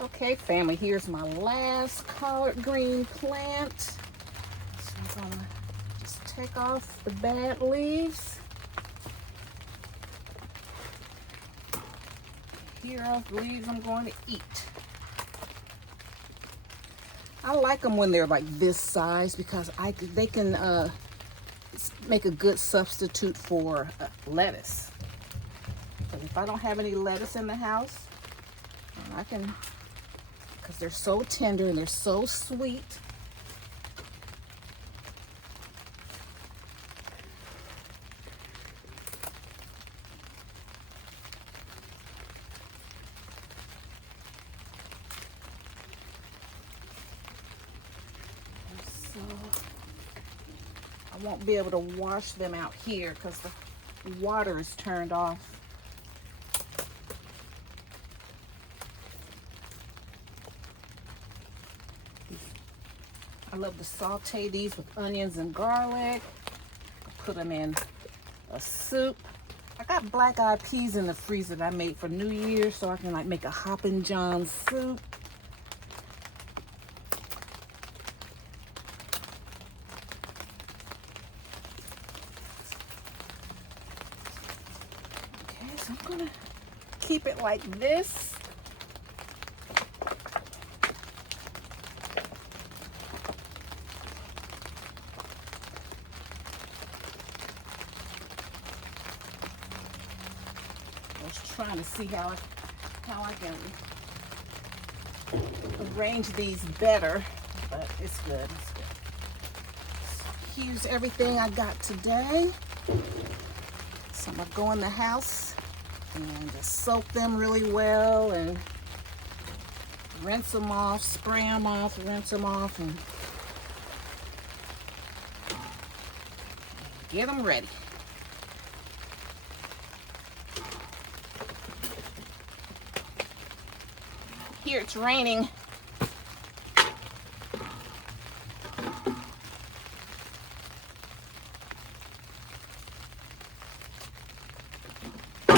Okay, family, here's my last collard green plant. So I'm gonna just take off the bad leaves. Here are the leaves I'm going to eat. I like them when they're like this size because they can make a good substitute for lettuce. But if I don't have any lettuce in the house, I can, because they're so tender and they're so sweet. So I won't be able to wash them out here because the water is turned off. I love to saute these with onions and garlic. Put them in a soup. I got black-eyed peas in the freezer that I made for New Year's, so I can like make a Hoppin' John soup. Okay, so I'm gonna keep it like this. Trying to see how I can arrange these better, but it's good. It's good. So here's everything I got today. So I'm gonna go in the house and just soak them really well and rinse them off, spray them off, rinse them off, and get them ready. Here it's raining. Do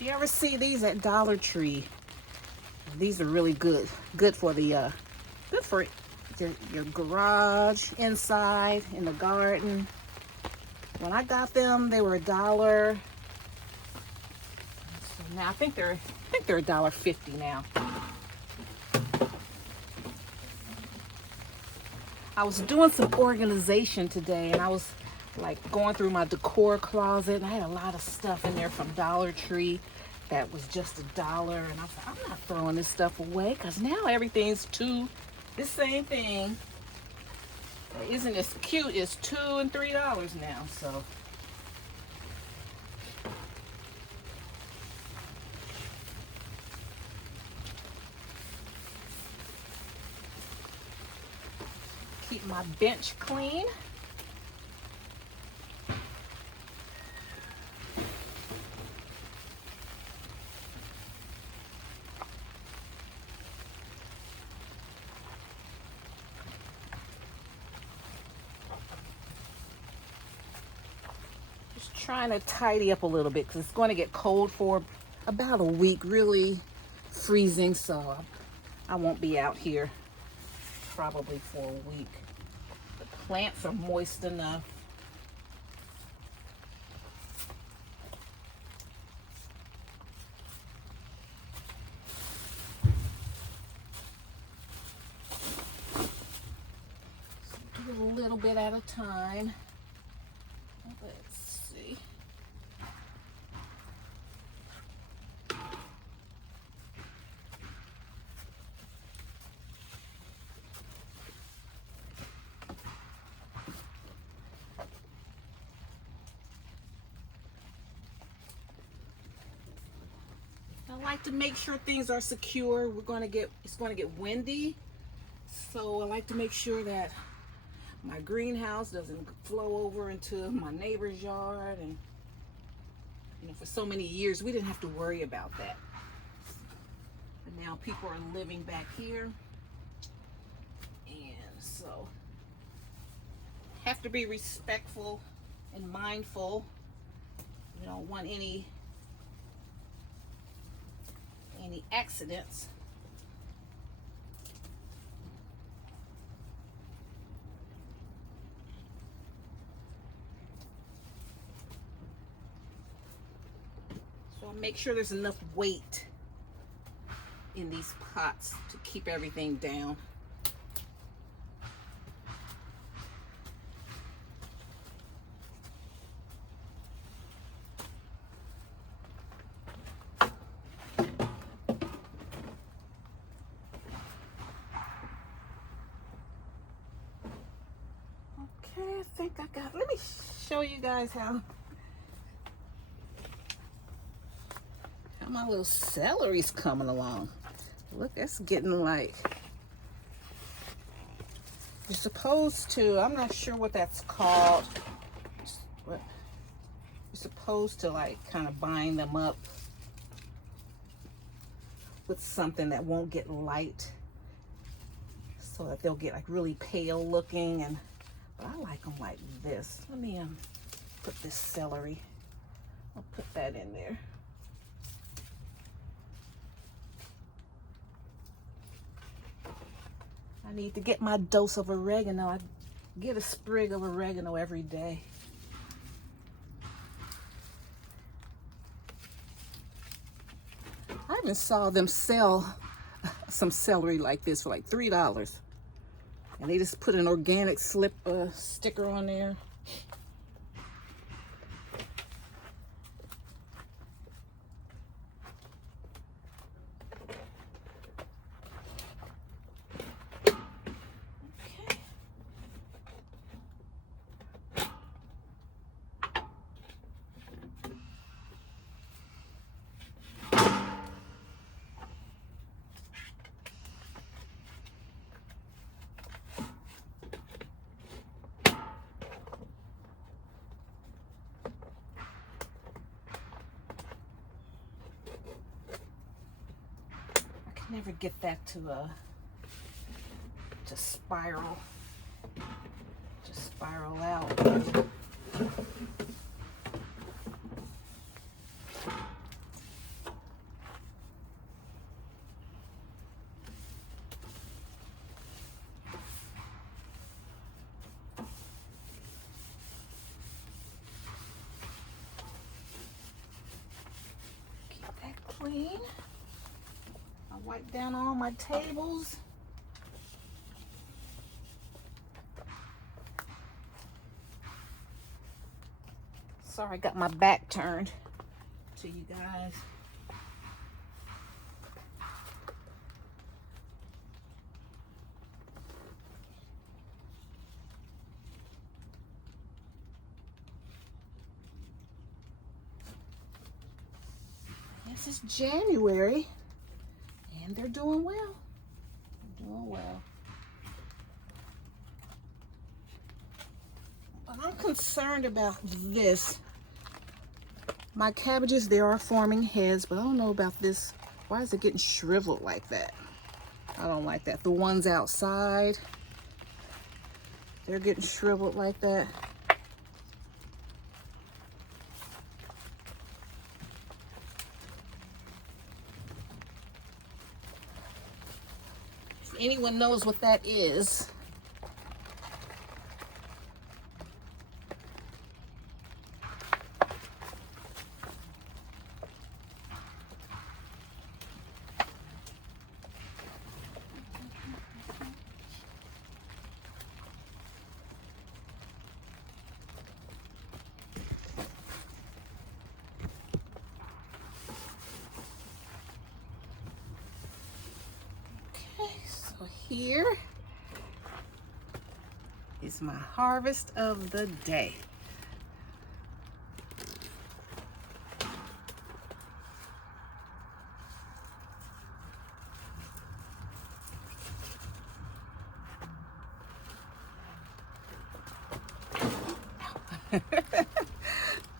you ever see these at Dollar Tree? These are really good. Good for the good for your garage, inside, in the garden. When I got them, they were $1. So now I think they're $1.50 now. I was doing some organization today, and I was like going through my decor closet, and I had a lot of stuff in there from Dollar Tree that was just $1, and I was like, I'm not throwing this stuff away because now everything's the same thing that isn't as cute as $2 and $3 now. So keep my bench clean. Just trying to tidy up a little bit because it's going to get cold for about a week, really freezing, so I won't be out here probably for a week. The plants are moist enough. So do a little bit at a time. Let's see. I like to make sure things are secure. It's going to get windy, so I like to make sure that my greenhouse doesn't flow over into my neighbor's yard. And for so many years we didn't have to worry about that, but now people are living back here, and so have to be respectful and mindful. You don't want any any accidents. So make sure there's enough weight in these pots to keep everything down. Okay, I think I got, let me show you guys how my little celery's coming along. Look, it's getting like, you're supposed to, I'm not sure what that's called. You're supposed to like kind of bind them up with something that won't get light, so that they'll get like really pale looking. And but I like them like this. Let me put this celery, I'll put that in there. I need to get my dose of oregano. I get a sprig of oregano every day. I even saw them sell some celery like this for like $3. And they just put an organic sticker on there. Never get that to spiral out. Keep that clean. Wipe down all my tables. Sorry, I got my back turned to you guys. This is January. And they're doing well. They're doing well. But I'm concerned about this. My cabbages, they are forming heads, but I don't know about this. Why is it getting shriveled like that? I don't like that. The ones outside, they're getting shriveled like that. Anyone knows what that is? Here is my harvest of the day.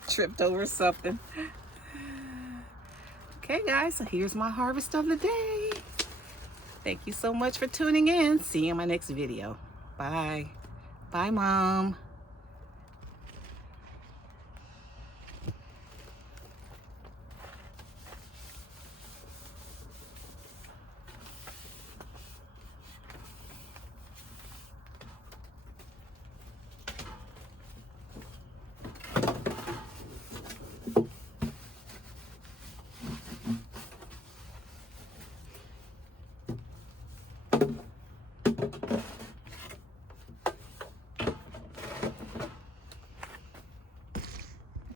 Tripped over something. Okay guys, so here's my harvest of the day. Thank you so much for tuning in. See you in my next video. Bye. Bye, Mom.